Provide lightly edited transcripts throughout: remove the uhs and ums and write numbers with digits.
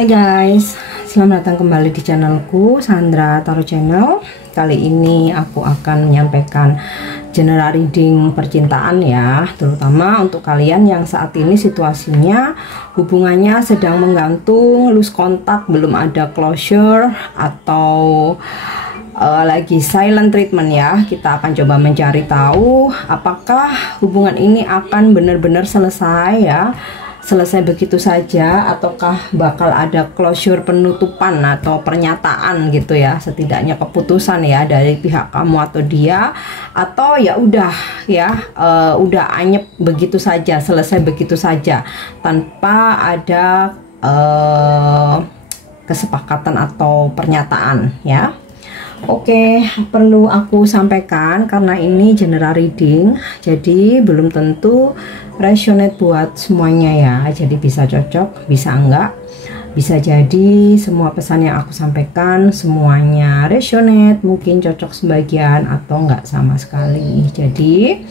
Hai guys, selamat datang kembali di channelku Sandra Tarot Channel. Kali ini aku akan menyampaikan general reading percintaan ya, terutama untuk kalian yang saat ini situasinya hubungannya sedang menggantung, lose kontak, belum ada closure, atau lagi silent treatment ya. Kita akan coba mencari tahu apakah hubungan ini akan benar-benar selesai ya, selesai begitu saja, ataukah bakal ada closure, penutupan atau pernyataan gitu ya, setidaknya keputusan ya dari pihak kamu atau dia, atau ya udah ya udah anyep begitu saja, selesai begitu saja tanpa ada kesepakatan atau pernyataan ya. Oke, perlu aku sampaikan karena ini general reading, jadi belum tentu resonate buat semuanya ya. Jadi bisa cocok, bisa enggak, bisa jadi semua pesan yang aku sampaikan semuanya resonate, mungkin cocok sebagian atau enggak sama sekali. Jadi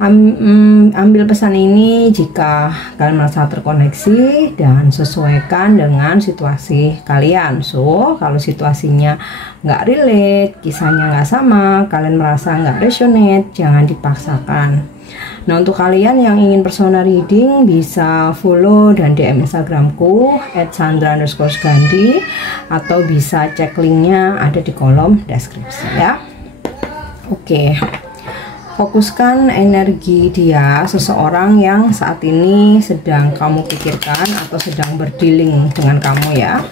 ambil pesan ini jika kalian merasa terkoneksi dan sesuaikan dengan situasi kalian. So kalau situasinya nggak relate, kisahnya nggak sama, kalian merasa nggak resonate, jangan dipaksakan. Nah, untuk kalian yang ingin personal reading bisa follow dan DM Instagramku @sandra_gandhi, atau bisa cek linknya ada di kolom deskripsi ya. Oke, fokuskan energi dia, seseorang yang saat ini sedang kamu pikirkan atau sedang berdealing dengan kamu ya.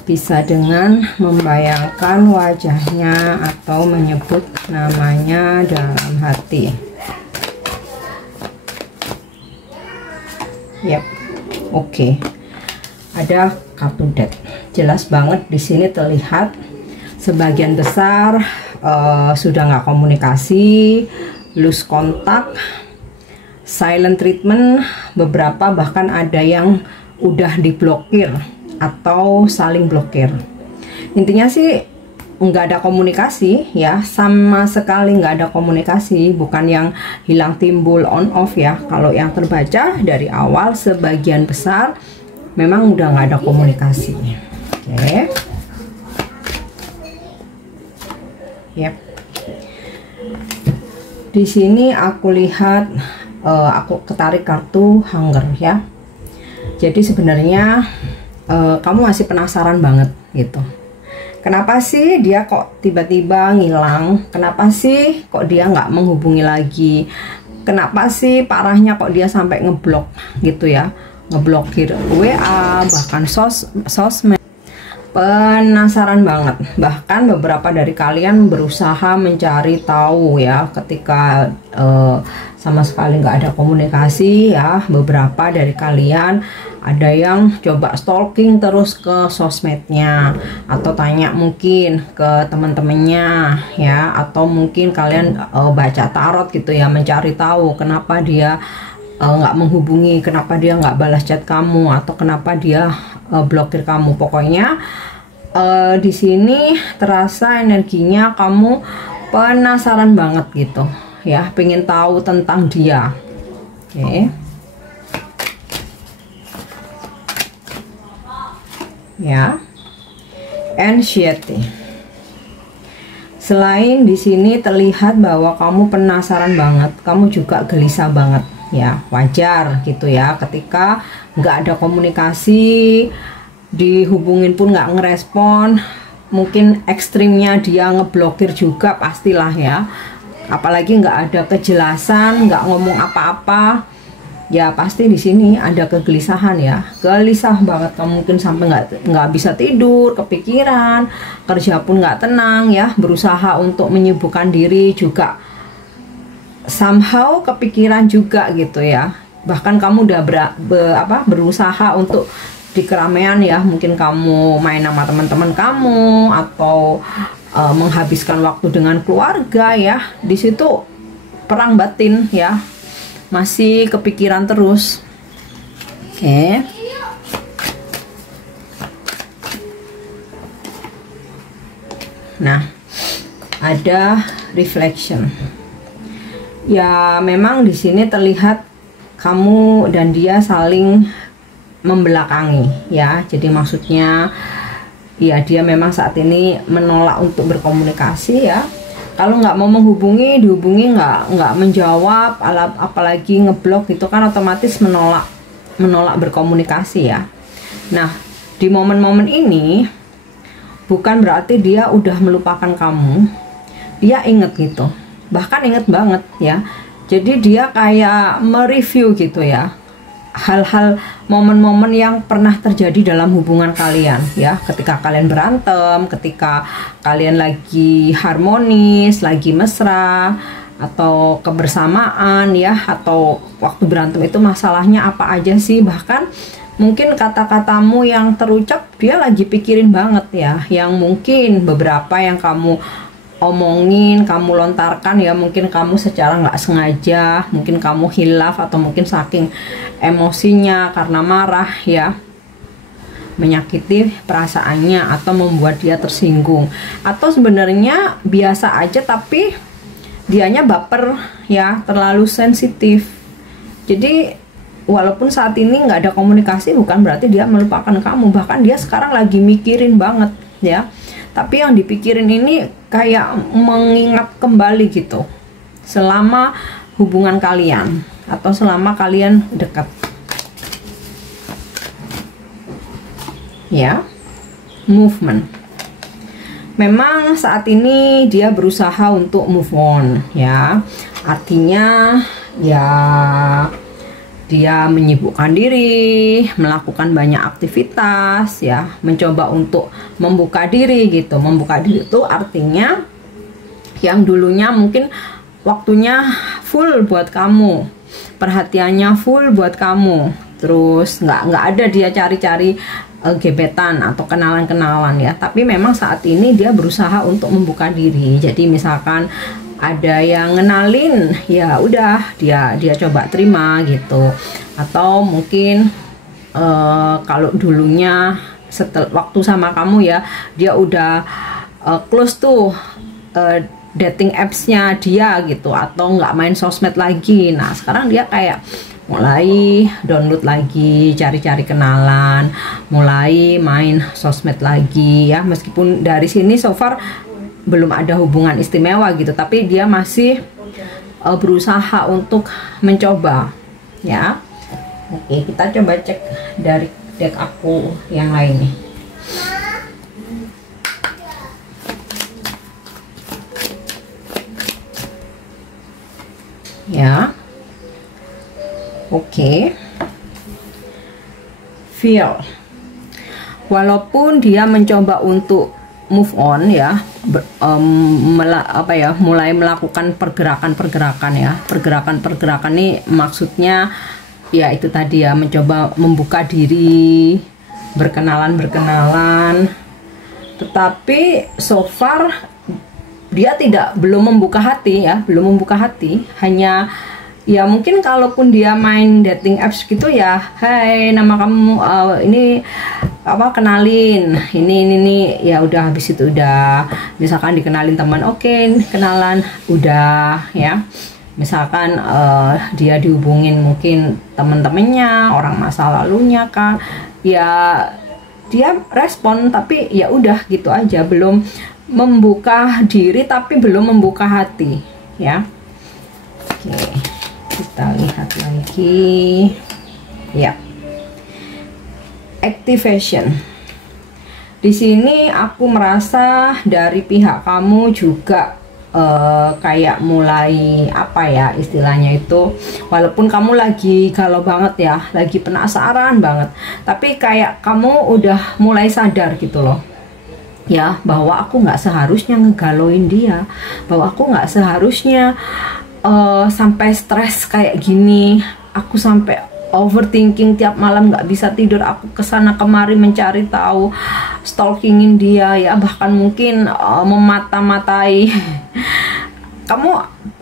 Bisa dengan membayangkan wajahnya atau menyebut namanya dalam hati. Yap, oke. Ada kartu death. Jelas banget di sini terlihat sebagian besar sudah nggak komunikasi, lose kontak, silent treatment, beberapa bahkan ada yang udah diblokir atau saling blokir. Intinya sih nggak ada komunikasi ya, sama sekali nggak ada komunikasi, bukan yang hilang timbul on off ya. Kalau yang terbaca dari awal sebagian besar memang udah nggak ada komunikasi. Oke. Yep. Di sini aku lihat aku ketarik kartu hunger ya. Jadi sebenarnya kamu masih penasaran banget gitu. Kenapa sih dia kok tiba-tiba ngilang? Kenapa sih kok dia nggak menghubungi lagi? Kenapa sih parahnya kok dia sampai ngeblok gitu ya? Ngeblokir WA, bahkan sosmed. Penasaran banget, bahkan beberapa dari kalian berusaha mencari tahu ya, ketika sama sekali nggak ada komunikasi ya. Beberapa dari kalian ada yang coba stalking terus ke sosmednya, atau tanya mungkin ke teman-temannya ya, atau mungkin kalian baca tarot gitu ya, mencari tahu kenapa dia nggak menghubungi, kenapa dia nggak balas chat kamu, atau kenapa dia blokir kamu. Pokoknya di sini terasa energinya kamu penasaran banget gitu ya, pengen tahu tentang dia. Oke. Ya, anxiety. Selain di sini terlihat bahwa kamu penasaran banget, kamu juga gelisah banget ya. Wajar gitu ya, ketika nggak ada komunikasi, dihubungin pun nggak ngerespon, mungkin ekstrimnya dia ngeblokir juga pastilah ya. Apalagi nggak ada kejelasan, nggak ngomong apa-apa ya, pasti di sini ada kegelisahan ya. Gelisah banget kamu, mungkin sampai nggak bisa tidur, kepikiran, kerja pun nggak tenang ya, berusaha untuk menyibukkan diri juga somehow kepikiran juga gitu ya. Bahkan kamu udah berusaha untuk di keramaian ya, mungkin kamu main sama teman-teman kamu, atau menghabiskan waktu dengan keluarga ya. Di situ perang batin ya, masih kepikiran terus. Oke. Nah, ada reflection. Ya, memang di sini terlihat kamu dan dia saling membelakangi ya. Jadi maksudnya ya dia memang saat ini menolak untuk berkomunikasi ya. Kalau nggak mau menghubungi, dihubungi nggak menjawab, apalagi ngeblok gitu kan, otomatis menolak berkomunikasi ya. Nah, di momen-momen ini bukan berarti dia udah melupakan kamu, dia inget gitu, bahkan inget banget ya. Jadi dia kayak mereview gitu ya, hal-hal momen-momen yang pernah terjadi dalam hubungan kalian ya, ketika kalian berantem, ketika kalian lagi harmonis, lagi mesra, atau kebersamaan ya, atau waktu berantem itu masalahnya apa aja sih. Bahkan mungkin kata-katamu yang terucap dia lagi pikirin banget ya, yang mungkin beberapa yang kamu omongin, kamu lontarkan ya, mungkin kamu secara nggak sengaja, mungkin kamu hilaf, atau mungkin saking emosinya karena marah ya, menyakiti perasaannya atau membuat dia tersinggung, atau sebenarnya biasa aja tapi dianya baper ya, terlalu sensitif. Jadi walaupun saat ini nggak ada komunikasi, bukan berarti dia melupakan kamu, bahkan dia sekarang lagi mikirin banget ya. Tapi yang dipikirin ini kayak mengingat kembali gitu selama hubungan kalian atau selama kalian dekat ya. Movement, memang saat ini dia berusaha untuk move on ya, artinya ya dia menyibukkan diri, melakukan banyak aktivitas ya, mencoba untuk membuka diri gitu. Membuka diri itu artinya yang dulunya mungkin waktunya full buat kamu, perhatiannya full buat kamu, terus nggak ada dia cari-cari gebetan atau kenalan-kenalan ya, tapi memang saat ini dia berusaha untuk membuka diri. Jadi misalkan ada yang ngenalin, ya udah dia coba terima gitu. Atau mungkin kalau dulunya waktu sama kamu ya, dia udah close tuh dating apps-nya dia gitu, atau nggak main sosmed lagi. Nah sekarang dia kayak mulai download lagi, cari-cari kenalan, mulai main sosmed lagi ya. Meskipun dari sini so far belum ada hubungan istimewa gitu, tapi dia masih berusaha untuk mencoba ya. Oke, kita coba cek dari deck aku yang lain nih ya. Oke, feel, walaupun dia mencoba untuk move on ya, mulai melakukan pergerakan-pergerakan ya. Pergerakan-pergerakan ini maksudnya ya itu tadi ya, mencoba membuka diri, berkenalan, tetapi so far dia belum membuka hati ya, belum membuka hati. Hanya ya mungkin kalaupun dia main dating apps gitu ya, hai nama kamu ini apa, kenalin ini ya udah, habis itu udah. Misalkan dikenalin teman, oke, kenalan, udah ya. Misalkan dia dihubungin mungkin temen-temennya, orang masa lalunya kan, ya dia respon, tapi ya udah gitu aja, belum membuka diri tapi belum membuka hati ya. Oke, kita lihat lagi ya. Activation. Di sini aku merasa dari pihak kamu juga kayak mulai apa ya istilahnya itu, walaupun kamu lagi galau banget ya, lagi penasaran banget, tapi kayak kamu udah mulai sadar gitu loh ya, bahwa aku nggak seharusnya ngegalauin dia, bahwa aku nggak seharusnya sampai stres kayak gini, aku sampai overthinking tiap malam, nggak bisa tidur, aku kesana kemari mencari tahu, stalkingin dia ya, bahkan mungkin memata-matai. Kamu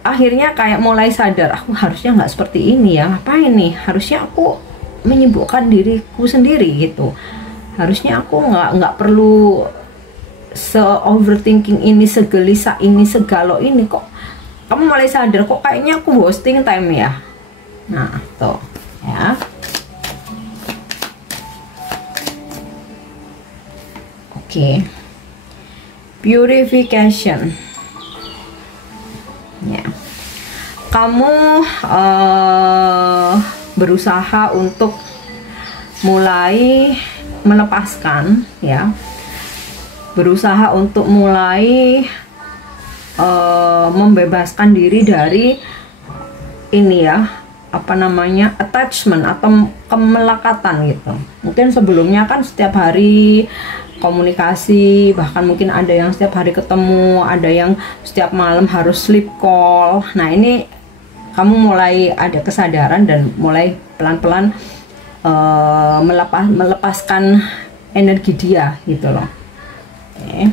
akhirnya kayak mulai sadar, aku harusnya nggak seperti ini ya, ngapain nih, harusnya aku menyibukkan diriku sendiri gitu, harusnya aku nggak perlu se-overthinking ini, segelisah ini, segalau ini. Kok kamu mulai sadar, kok kayaknya aku wasting time ya. Nah tuh ya. Oke. Purification. Ya. Kamu berusaha untuk mulai melepaskan, ya. Berusaha untuk mulai membebaskan diri dari ini ya, apa namanya, attachment atau kemelekatan gitu. Mungkin sebelumnya kan setiap hari komunikasi, bahkan mungkin ada yang setiap hari ketemu, ada yang setiap malam harus sleep call. Nah, ini kamu mulai ada kesadaran dan mulai pelan-pelan melepaskan energi dia gitu loh. Oke.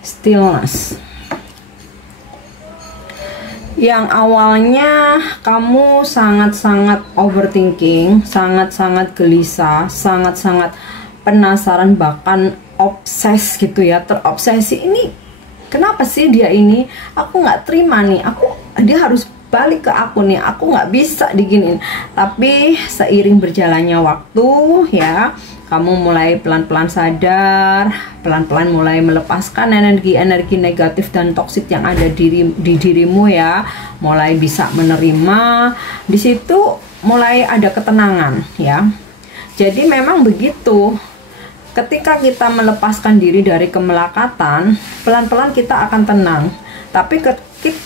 Stillness. Yang awalnya kamu sangat-sangat overthinking, sangat-sangat gelisah, sangat-sangat penasaran, bahkan obses gitu ya, terobsesi. Ini kenapa sih dia ini, aku nggak terima nih, dia harus balik ke aku nih, aku nggak bisa diginin. Tapi seiring berjalannya waktu ya, kamu mulai pelan-pelan sadar, pelan-pelan mulai melepaskan energi-energi negatif dan toksik yang ada di dirimu ya, mulai bisa menerima. Di situ mulai ada ketenangan ya. Jadi memang begitu, ketika kita melepaskan diri dari kemelekatan, pelan-pelan kita akan tenang. Tapi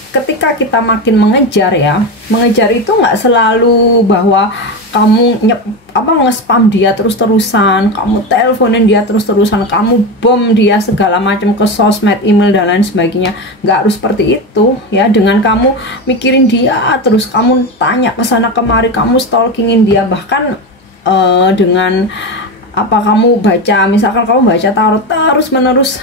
ketika kita makin mengejar ya, mengejar itu nggak selalu bahwa kamu nge-spam dia terus-terusan, kamu teleponin dia terus-terusan, kamu bom dia segala macam ke sosmed, email dan lain sebagainya. Nggak harus seperti itu ya. Dengan kamu mikirin dia terus, kamu tanya ke sana kemari, kamu stalkingin dia, bahkan dengan kamu baca, misalkan kamu baca tarot terus menerus,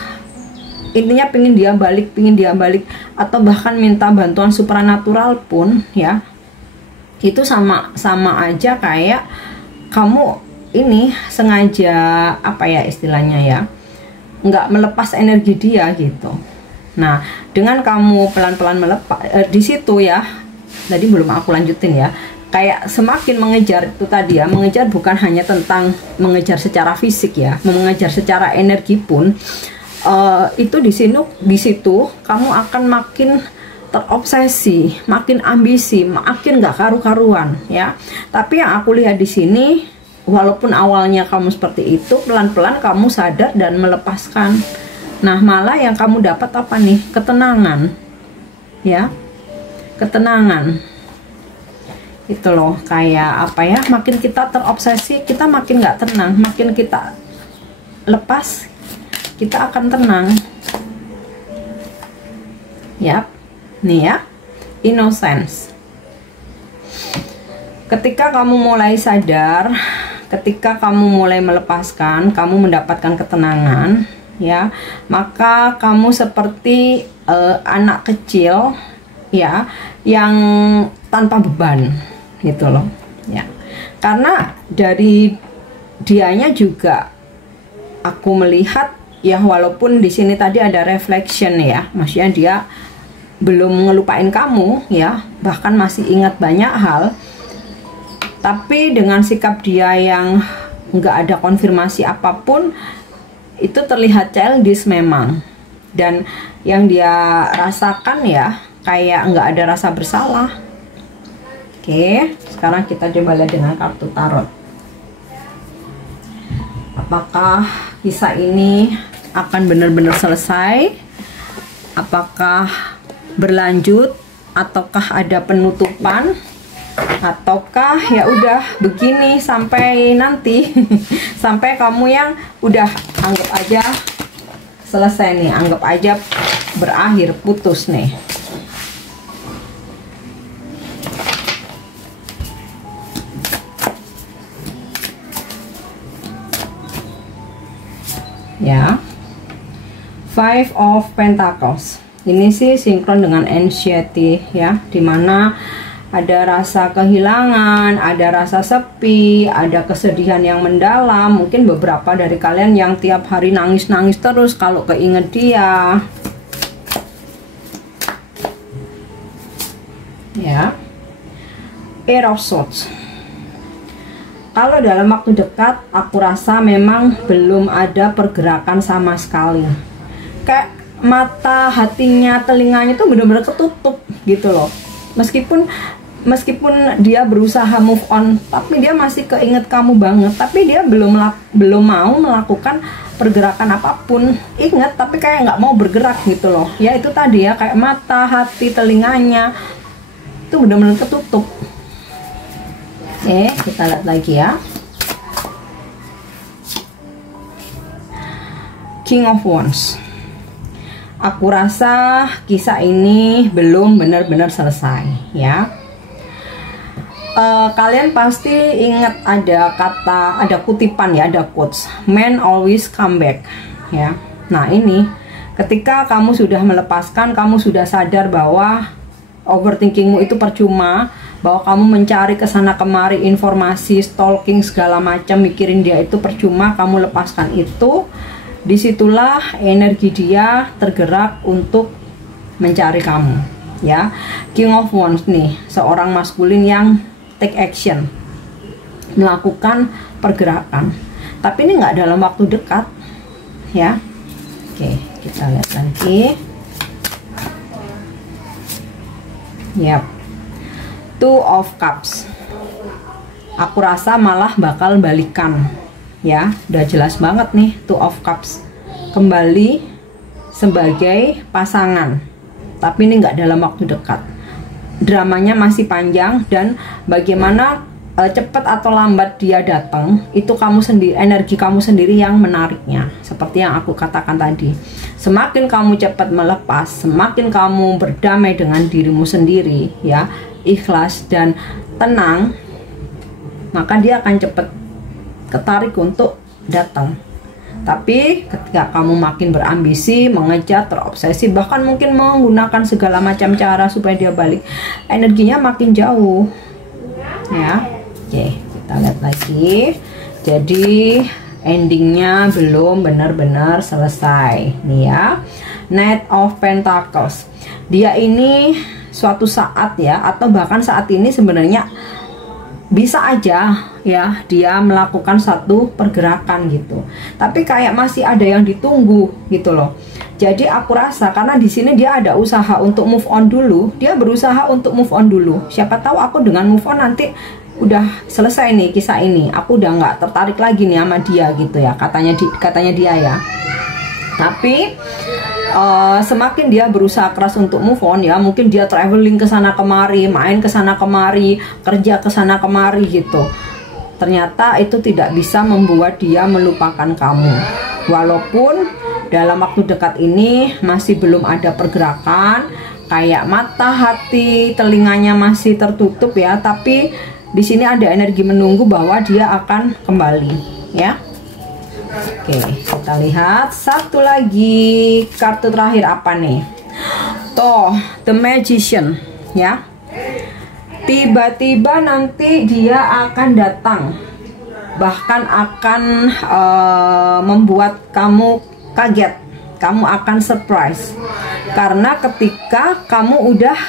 intinya pingin dia balik, atau bahkan minta bantuan supranatural pun ya, itu sama aja kayak kamu ini sengaja istilahnya ya, nggak melepas energi dia gitu. Nah, dengan kamu pelan-pelan melepas di situ ya, tadi belum aku lanjutin ya, kayak semakin mengejar itu tadi ya, mengejar bukan hanya tentang mengejar secara fisik ya, mengejar secara energi pun. Itu di situ kamu akan makin terobsesi, makin ambisi, makin nggak karu-karuan ya. Tapi yang aku lihat di sini, walaupun awalnya kamu seperti itu, pelan-pelan kamu sadar dan melepaskan. Nah, malah yang kamu dapat apa nih? Ketenangan ya, ketenangan. Itu loh, kayak makin kita terobsesi, kita makin nggak tenang. Makin kita lepas, kita akan tenang. Yap, nih ya, innocence. Ketika kamu mulai sadar, ketika kamu mulai melepaskan, kamu mendapatkan ketenangan ya, maka kamu seperti anak kecil ya, yang tanpa beban gitu loh ya. Karena dari dianya juga aku melihat ya, walaupun di sini tadi ada reflection ya, maksudnya dia belum ngelupain kamu ya, bahkan masih ingat banyak hal, tapi dengan sikap dia yang nggak ada konfirmasi apapun, itu terlihat childish memang. Dan yang dia rasakan ya, kayak nggak ada rasa bersalah. Oke, sekarang kita coba lihat dengan kartu tarot. Apakah kisah ini akan benar-benar selesai? Apakah berlanjut, ataukah ada penutupan, ataukah ya udah begini sampai nanti sampai kamu yang udah anggap aja selesai nih, anggap aja berakhir, putus nih. Ya, Five of Pentacles. Ini sih sinkron dengan anxiety ya, dimana ada rasa kehilangan, ada rasa sepi, ada kesedihan yang mendalam. Mungkin beberapa dari kalian yang tiap hari nangis-nangis terus kalau keinget dia. Ya, Eight of Swords. Kalau dalam waktu dekat, aku rasa memang belum ada pergerakan sama sekali. Kayak mata, hatinya, telinganya itu benar-benar ketutup gitu loh. Meskipun dia berusaha move on, tapi dia masih keinget kamu banget. Tapi dia belum mau melakukan pergerakan apapun. Ingat, tapi kayak nggak mau bergerak gitu loh. Ya itu tadi ya, kayak mata, hati, telinganya itu benar-benar ketutup. Oke, kita lihat lagi ya. King of Wands. Aku rasa kisah ini belum benar-benar selesai ya. Kalian pasti ingat ada kutipan ya, ada quotes, "Man always come back" ya. Nah ini ketika kamu sudah melepaskan, kamu sudah sadar bahwa overthinkingmu itu percuma, bahwa kamu mencari kesana kemari informasi, stalking segala macam, mikirin dia itu percuma, kamu lepaskan itu. Disitulah energi dia tergerak untuk mencari kamu ya. King of Wands nih, seorang maskulin yang take action, melakukan pergerakan, tapi ini nggak dalam waktu dekat ya. Oke, kita lihat lagi. Yap, Two of Cups. Aku rasa malah bakal balikan ya, udah jelas banget nih. Two of Cups kembali sebagai pasangan, tapi ini nggak dalam waktu dekat. Dramanya masih panjang, dan bagaimana cepat atau lambat dia datang itu kamu sendiri, energi kamu sendiri yang menariknya. Seperti yang aku katakan tadi, semakin kamu cepat melepas, semakin kamu berdamai dengan dirimu sendiri ya, ikhlas dan tenang, maka dia akan cepat ketarik untuk datang. Tapi ketika kamu makin berambisi, mengejar, terobsesi, bahkan mungkin menggunakan segala macam cara supaya dia balik, energinya makin jauh ya. Oke, kita lihat lagi. Jadi endingnya belum benar-benar selesai nih ya. Knight of Pentacles. Dia ini suatu saat ya, atau bahkan saat ini sebenarnya bisa aja ya dia melakukan satu pergerakan gitu, tapi kayak masih ada yang ditunggu gitu loh. Jadi aku rasa karena di sini dia ada usaha untuk move on dulu, dia berusaha untuk move on dulu. Siapa tahu aku dengan move on nanti udah selesai nih kisah ini, aku udah nggak tertarik lagi nih sama dia gitu ya, katanya dia ya. Tapi semakin dia berusaha keras untuk move on ya, mungkin dia traveling ke sana kemari, main ke sana kemari, kerja ke sana kemari gitu. Ternyata itu tidak bisa membuat dia melupakan kamu. Walaupun dalam waktu dekat ini masih belum ada pergerakan, kayak mata, hati, telinganya masih tertutup ya, tapi di sini ada energi menunggu bahwa dia akan kembali ya. Oke, kita lihat satu lagi kartu terakhir apa nih? Tuh, The Magician ya. Tiba-tiba nanti dia akan datang, bahkan akan membuat kamu kaget, kamu akan surprise. Karena ketika kamu udah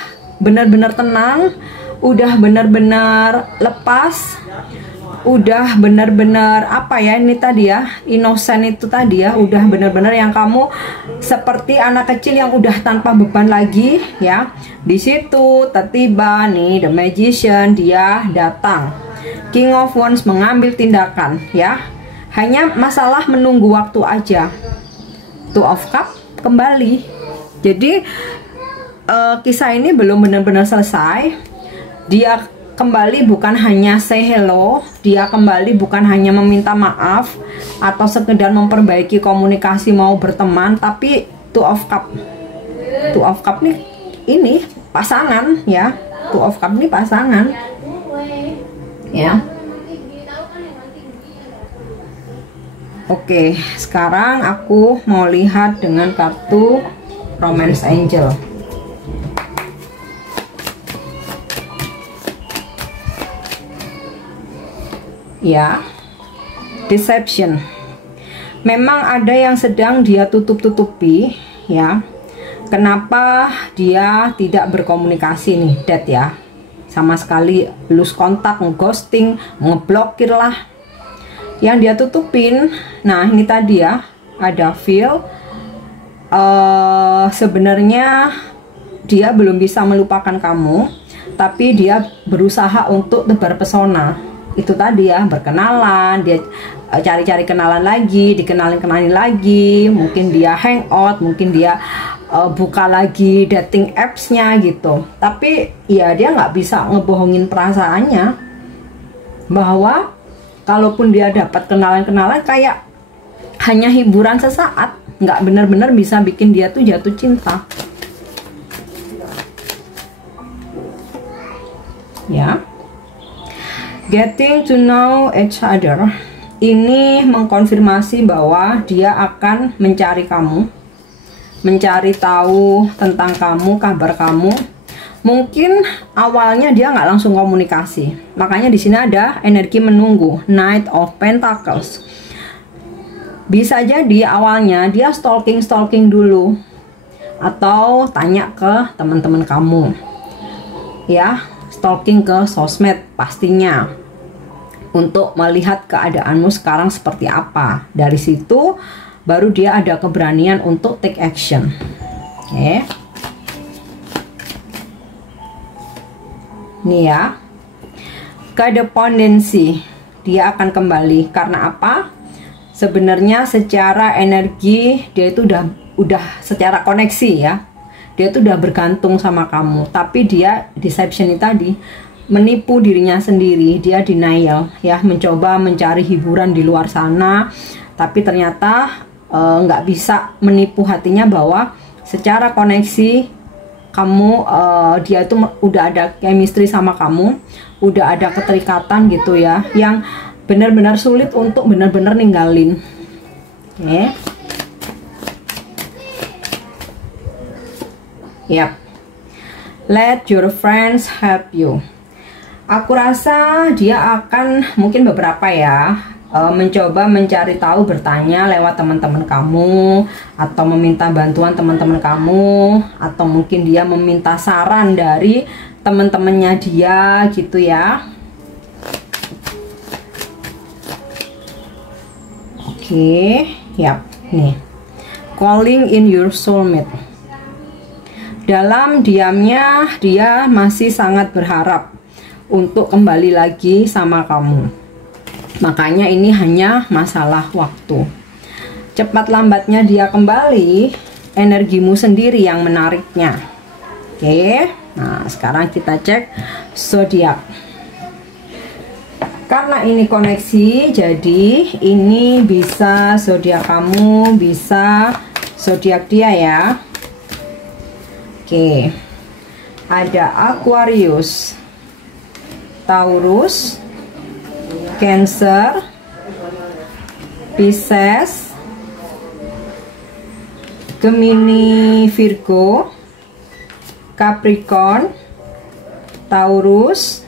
benar-benar tenang, udah benar-benar lepas, udah benar-benar apa ya, ini tadi ya, innocent itu tadi ya, udah benar-benar yang kamu seperti anak kecil yang udah tanpa beban lagi ya. Di situ tiba-tiba nih The Magician dia datang. King of Wands mengambil tindakan ya, hanya masalah menunggu waktu aja. Two of Cup kembali. Jadi kisah ini belum benar-benar selesai. Dia kembali bukan hanya say hello, dia kembali bukan hanya meminta maaf atau sekedar memperbaiki komunikasi mau berteman, tapi Two of Cup. Two of Cup nih ini pasangan ya. Two of Cup ini pasangan ya. Oke, sekarang aku mau lihat dengan kartu Romance Angel. Ya, deception. Memang ada yang sedang dia tutup-tutupi ya. Kenapa dia tidak berkomunikasi nih, Dad ya? sama sekali lose kontak, ngeghosting, ngeblokir lah, yang dia tutupin. Nah ini tadi ya, ada feel sebenarnya dia belum bisa melupakan kamu, tapi dia berusaha untuk tebar pesona. Itu tadi ya, berkenalan, dia cari-cari kenalan lagi, dikenalin lagi, mungkin dia hangout, mungkin dia buka lagi dating apps-nya gitu. Tapi ya dia nggak bisa ngebohongin perasaannya, bahwa kalaupun dia dapat kenalan-kenalan kayak hanya hiburan sesaat, nggak benar-benar bisa bikin dia tuh jatuh cinta. Ya, getting to know each other ini mengkonfirmasi bahwa dia akan mencari kamu, mencari tahu tentang kamu, kabar kamu. Mungkin awalnya dia nggak langsung komunikasi, makanya di sini ada energi menunggu, Knight of Pentacles. Bisa jadi awalnya dia stalking dulu, atau tanya ke teman-teman kamu, ya, stalking ke sosmed pastinya, untuk melihat keadaanmu sekarang seperti apa. Dari situ baru dia ada keberanian untuk take action. Oke. Nih ya, codependency, dia akan kembali. Karena apa? Sebenarnya secara energi dia itu udah secara koneksi ya, dia tuh udah bergantung sama kamu. Tapi dia deception tadi, menipu dirinya sendiri, dia denial ya, mencoba mencari hiburan di luar sana, tapi ternyata nggak bisa menipu hatinya bahwa secara koneksi kamu, dia itu udah ada chemistry sama kamu, udah ada keterikatan gitu ya, yang benar-benar sulit untuk benar-benar ninggalin. Oke. Yap. Let your friends help you. Aku rasa dia akan, mungkin beberapa ya, mencoba mencari tahu, bertanya lewat teman-teman kamu, atau meminta bantuan teman-teman kamu, atau mungkin dia meminta saran dari teman-temannya dia gitu ya. Oke, yap, nih, calling in your soulmate. Dalam diamnya dia masih sangat berharap untuk kembali lagi sama kamu. Makanya ini hanya masalah waktu. Cepat lambatnya dia kembali, energimu sendiri yang menariknya. Oke, nah sekarang kita cek zodiak. Karena ini koneksi, jadi ini bisa zodiak kamu, bisa zodiak dia ya. Oke, ada Aquarius, Taurus, Cancer, Pisces, Gemini, Virgo, Capricorn, Taurus,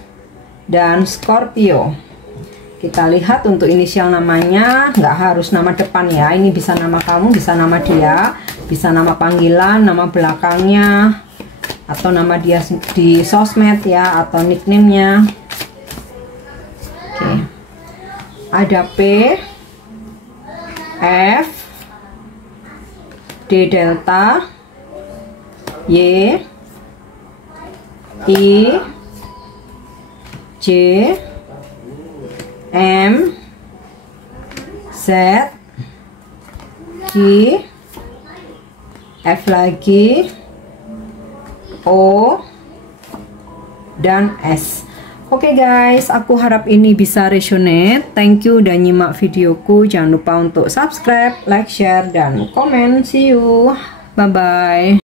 dan Scorpio. Kita lihat untuk inisial namanya, nggak harus nama depan ya, ini bisa nama kamu, bisa nama dia, bisa nama panggilan, nama belakangnya, atau nama dia di sosmed ya, atau nickname-nya. Oke. Ada P, F, D delta, Y, I, J, M, Z, Q, F lagi, O, dan S. Oke guys, aku harap ini bisa resonate. Thank you udah nyimak videoku. Jangan lupa untuk subscribe, like, share, dan komen. See you. Bye-bye.